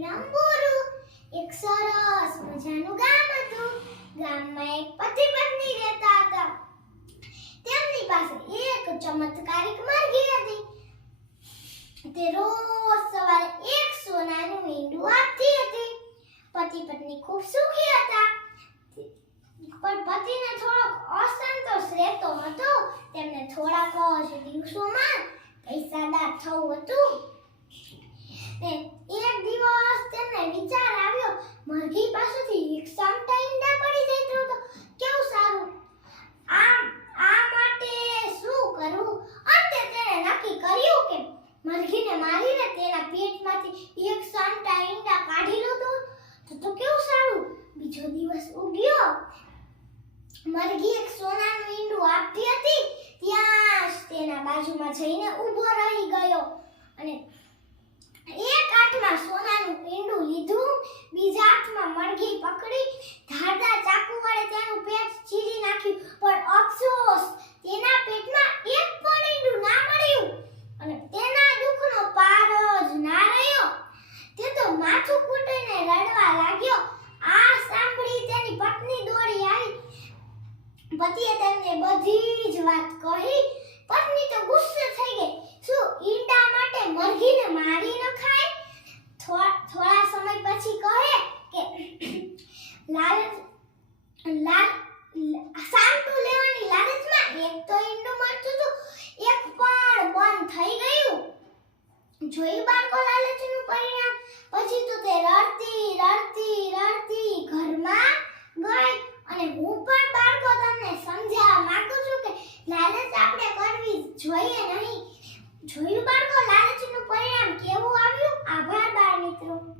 અંબુરું એક સરસ મજાનું ગામ હતું. ગામમાં એક પતિ પત્ની રહેતા હતા. તેમની પાસે એક ચમત્કારિક મરઘી હતી. તે રોજ સવારે એક સોનાનું ઈંડું આપતી હતી. પતિ પત્ની ખૂબ સુખી હતા. પણ પતિને થોડોક અસંતોષ રહેતો હતો. તેમને થોડાક જ દિવસોમાં પૈસાદાર થવું હતું. ને એક દિવસ તેમને વિચાર આવ્યો મરઘી પાસેથી એક સામટા ઈંડા પડી જાય તો તો કેવું સારું આમ આ માટે શું કરવું અંતે તેણે નક્કી કર્યું કે મરઘીને મારીને તેના પેટમાંથી એક સાંટા ઈંડા કાઢી લો તો તો કેવું સારું? બીજો દિવસ ઉગ્યો. મરઘી એક સોનાનું ઈંડું આપતી હતી. ત્યાં તેના બાજુમાં જઈને ઊભો રહી ગયો. અને એક હાથમાં સોનાનું ઈંડું લીધું. બીજા હાથમાં મરઘી પકડી ધારદાર ચાકુ વડે તેનું પેટ ચીરી નાખ્યું પણ અફસોસ તેના પેટમાં એક પણ ઈંડું ના મળ્યું અને તેના દુઃખનો પાર જ ના રહ્યો તે તો માથું કૂટીને લાગ્યો. આ સાંભળી તેની પત્ની દોડી આવી. પતિએ તેમને બધી જ વાત કહી. પત્ની તો ગુસ્સે થઈ ગઈ. શું ઈંડા માટે મરઘીને મારી ન ખાય? થોડા સમય પછી કહે કે લાલચ લાલ, સાંટુ લેવાની લાલચમાં એક તો ઈંડું મળતું હતું, એક પણ બંધ થઈ ગયું. જોઈ બાળકો લાલચનું પરિણામ? જોઈએ નહીં. જોયું બાળકો લાલચનું પરિણામ કેવું આવ્યું? આભાર બાળ મિત્રો.